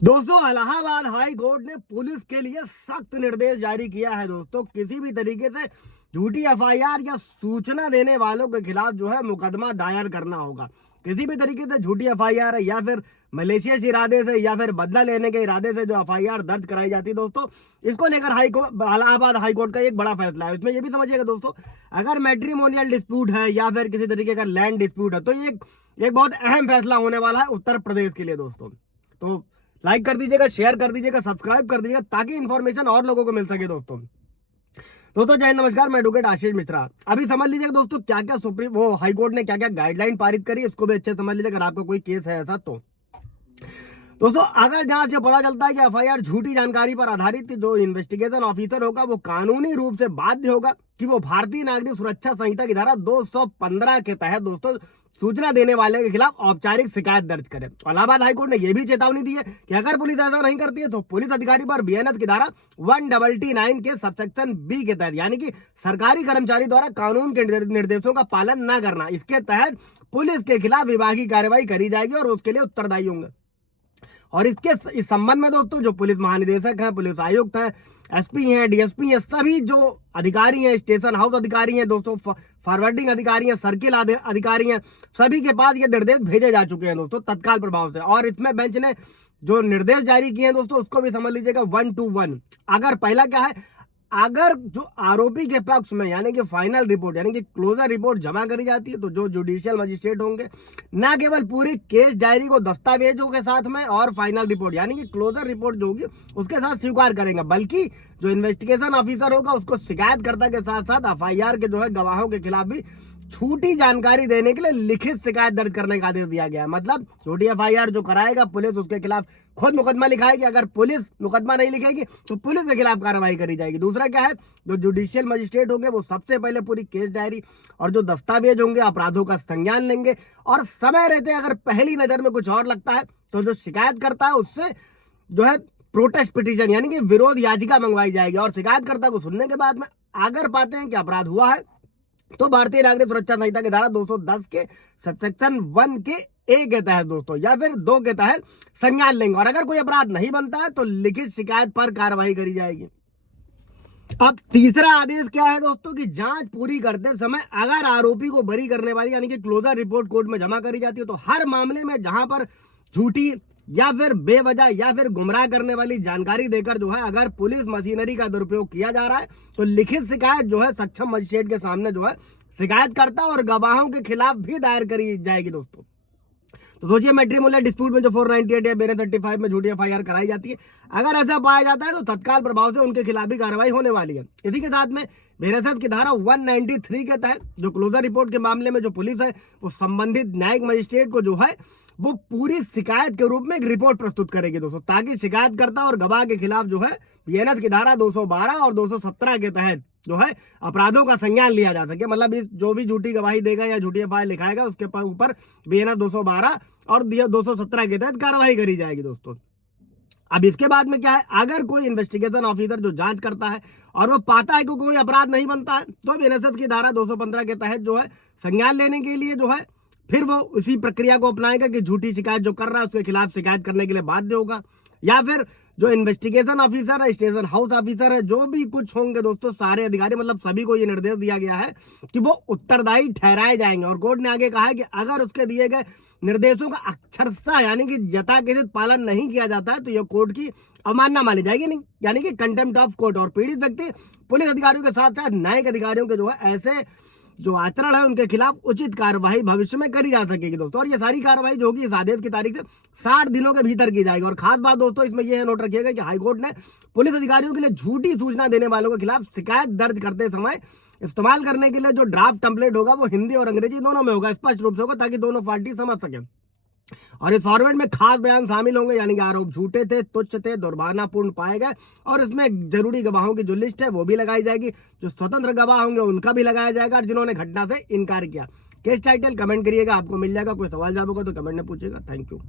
दोस्तों Allahabad high court ने police के लिए सख्त निर्देश जारी किया है। दोस्तों किसी भी तरीके से झूठी एफआईआर या सूचना देने वालों के खिलाफ जो है मुकदमा दायर करना होगा। किसी भी तरीके से झूठी एफआईआर या फिर मलेशियस इरादे से या फिर बदला लेने के इरादे से जो एफआईआर दर्ज कराई जाती है दोस्तों, इसको लेकर high court Allahabad high court का एक बड़ा फैसला है। इसमें यह भी समझिएगा दोस्तों, अगर मैट्रिमोनियल डिस्प्यूट है या फिर किसी तरीके का लैंड डिस्प्यूट है तो ये एक बहुत अहम फैसला होने वाला है उत्तर प्रदेश के लिए दोस्तों। तो लाइक कर दीजिएगा, शेयर कर दीजिएगा, सब्सक्राइब कर दीजिएगा ताकि इन्फॉर्मेशन और लोगों को मिल सके दोस्तों जय हिंद, नमस्कार। मैं एडवोकेट आशीष मिश्रा। अभी समझ लीजिएगा दोस्तों क्या क्या हाई कोर्ट ने क्या क्या गाइडलाइन पारित करी, इसको भी अच्छे समझ लीजिए अगर आपका कोई केस है ऐसा तो। दोस्तों अगर जांच से पता चलता है कि एफआईआर झूठी जानकारी पर आधारित, जो इन्वेस्टिगेशन ऑफिसर होगा वो कानूनी रूप से बाध्य होगा कि वो भारतीय नागरिक सुरक्षा संहिता की धारा 215 के तहत दोस्तों सूचना देने वाले के खिलाफ औपचारिक शिकायत दर्ज करे। इलाहाबाद हाईकोर्ट ने यह भी चेतावनी दी है कि अगर पुलिस ऐसा नहीं करती है तो पुलिस अधिकारी पर बीएनएस की धारा 199 के सबसेक्शन बी के तहत, यानी कि सरकारी कर्मचारी द्वारा कानून के निर्देशों का पालन न करना, इसके तहत पुलिस के खिलाफ विभागीय कार्रवाई करी जाएगी और उसके लिए उत्तरदायी होंगे। और इस संबंध में दोस्तों जो पुलिस महानिदेशक हैं, पुलिस आयुक्त हैं, एसपी हैं, डीएसपी हैं, सभी जो अधिकारी हैं, स्टेशन हाउस अधिकारी हैं दोस्तों, फॉरवर्डिंग अधिकारी हैं, सर्किल अधिकारी हैं, सभी के पास ये निर्देश भेजे जा चुके हैं दोस्तों तत्काल प्रभाव से। और इसमें बेंच ने जो निर्देश जारी किए हैं दोस्तों उसको भी समझ लीजिएगा 1 to 1। अगर पहला क्या है, अगर जो आरोपी के पक्ष में यानी कि फाइनल रिपोर्ट यानी कि क्लोजर रिपोर्ट जमा करी जाती है तो जो जुडिशियल मजिस्ट्रेट होंगे न केवल पूरी केस डायरी को दस्तावेजों के साथ में और फाइनल रिपोर्ट यानी कि क्लोजर रिपोर्ट जो होगी उसके साथ स्वीकार करेंगे, बल्कि जो इन्वेस्टिगेशन ऑफिसर होगा उसको शिकायतकर्ता के साथ साथ एफआईआर के जो है गवाहों के खिलाफ भी झूठी जानकारी देने के लिए लिखित शिकायत दर्ज करने का आदेश दिया गया है। मतलब झूठी एफआईआर जो कराएगा पुलिस उसके खिलाफ खुद मुकदमा लिखाएगी, अगर पुलिस मुकदमा नहीं लिखेगी तो पुलिस के खिलाफ कार्रवाई करी जाएगी। दूसरा क्या है, जो जुडिशियल मजिस्ट्रेट होंगे वो सबसे पहले पूरी केस डायरी और जो दस्तावेज होंगे अपराधों का संज्ञान लेंगे और समय रहते अगर पहली नजर में कुछ और लगता है तो जो शिकायत करता है उससे जो है प्रोटेस्ट पिटीशन यानी कि विरोध याचिका मंगवाई जाएगी। और शिकायतकर्ता को सुनने के बाद में अगर पाते हैं कि अपराध हुआ है तो भारतीय नागरिक सुरक्षा संहिता की धारा 210 के सबसेक्शन 1 के ए के तहत दोस्तों या फिर 2 के तहत संज्ञान लेंगे। और अगर कोई अपराध नहीं बनता है तो लिखित शिकायत पर कार्रवाई करी जाएगी। अब तीसरा आदेश क्या है दोस्तों कि जांच पूरी करते समय अगर आरोपी को बरी करने वाली यानी कि क्लोजर रिपोर्ट कोर्ट में जमा करी जाती है तो हर मामले में जहां पर झूठी या फिर बेवजह या फिर गुमराह करने वाली जानकारी देकर जो है अगर पुलिस मशीनरी का दुरुपयोग किया जा रहा है तो लिखित शिकायत जो है सक्षम मजिस्ट्रेट के सामने जो है शिकायतकर्ता और गवाहों के खिलाफ भी दायर करी जाएगी दोस्तों। तो सोचिए मैट्रिमोनियल डिस्प्यूट में जो 498 या 35 में झूठी एफआईआर कराई जाती है, अगर ऐसा पाया जाता है तो तत्काल प्रभाव से उनके खिलाफ भी कार्रवाई होने वाली है। इसी के साथ में बीएनएस की धारा 193 के तहत जो क्लोजर रिपोर्ट के मामले में जो पुलिस है वो संबंधित न्यायिक मजिस्ट्रेट को जो है वो पूरी शिकायत के रूप में एक रिपोर्ट प्रस्तुत करेगी दोस्तों, ताकि शिकायतकर्ता और गवाह के खिलाफ जो है बीएनएस की धारा 212 और 217 के तहत जो है अपराधों का संज्ञान लिया जा सके। मतलब इस जो भी झूठी गवाही देगा या झूठी एफआईआर लिखाएगा उसके ऊपर बीएनएस 212 और 217 के तहत कार्रवाई करी जाएगी दोस्तों। अब इसके बाद में क्या है, अगर कोई इन्वेस्टिगेशन ऑफिसर जो जांच करता है और वो पाता है कि कोई अपराध नहीं बनता है तो बीएनएस की धारा 215 के तहत जो है संज्ञान लेने के लिए जो है फिर वो उसी प्रक्रिया को अपनाएगा कि झूठी शिकायत जो कर रहा है उसके खिलाफ शिकायत करने के लिए बाध्य होगा। या फिर जो इन्वेस्टिगेशन ऑफिसर है, स्टेशन हाउस ऑफिसर है, जो भी कुछ होंगे दोस्तों सारे अधिकारी, मतलब सभी को ये निर्देश दिया गया है कि वो उत्तरदायी ठहराए जाएंगे। और कोर्ट ने आगे कहा है कि अगर उसके दिए गए निर्देशों का अक्षरशः यानी कि यथाकथित पालन नहीं किया जाता है तो यह कोर्ट की अवमानना मानी जाएगी, नहीं यानी कि कंटेम्प्ट ऑफ कोर्ट। और पीड़ित व्यक्ति पुलिस अधिकारियों के साथ साथ न्यायिक अधिकारियों के जो है ऐसे जो आचरण है उनके खिलाफ उचित कार्रवाई भविष्य में करी जा सकेगी दोस्तों। और ये सारी कार्रवाई जो होगी इस आदेश की तारीख से 60 दिनों के भीतर की जाएगी। और खास बात दोस्तों इसमें यह नोट रखिएगा कि हाईकोर्ट ने पुलिस अधिकारियों के लिए झूठी सूचना देने वालों के खिलाफ शिकायत दर्ज करते समय इस्तेमाल करने के लिए जो ड्राफ्ट टेम्पलेट होगा वो हिंदी और अंग्रेजी दोनों में होगा, स्पष्ट रूप से होगा ताकि दोनों पार्टी समझ सके। और इस फॉर्मेट में खास बयान शामिल होंगे यानी कि आरोप झूठे थे, तुच्छ थे, दुर्भावनापूर्ण पाए गए। और इसमें जरूरी गवाहों की जो लिस्ट है वो भी लगाई जाएगी, जो स्वतंत्र गवाह होंगे उनका भी लगाया जाएगा और जिन्होंने घटना से इनकार किया। केस टाइटल कमेंट करिएगा, आपको मिल जाएगा। कोई सवाल जवाब होगा तो कमेंट में पूछेगा। Thank you.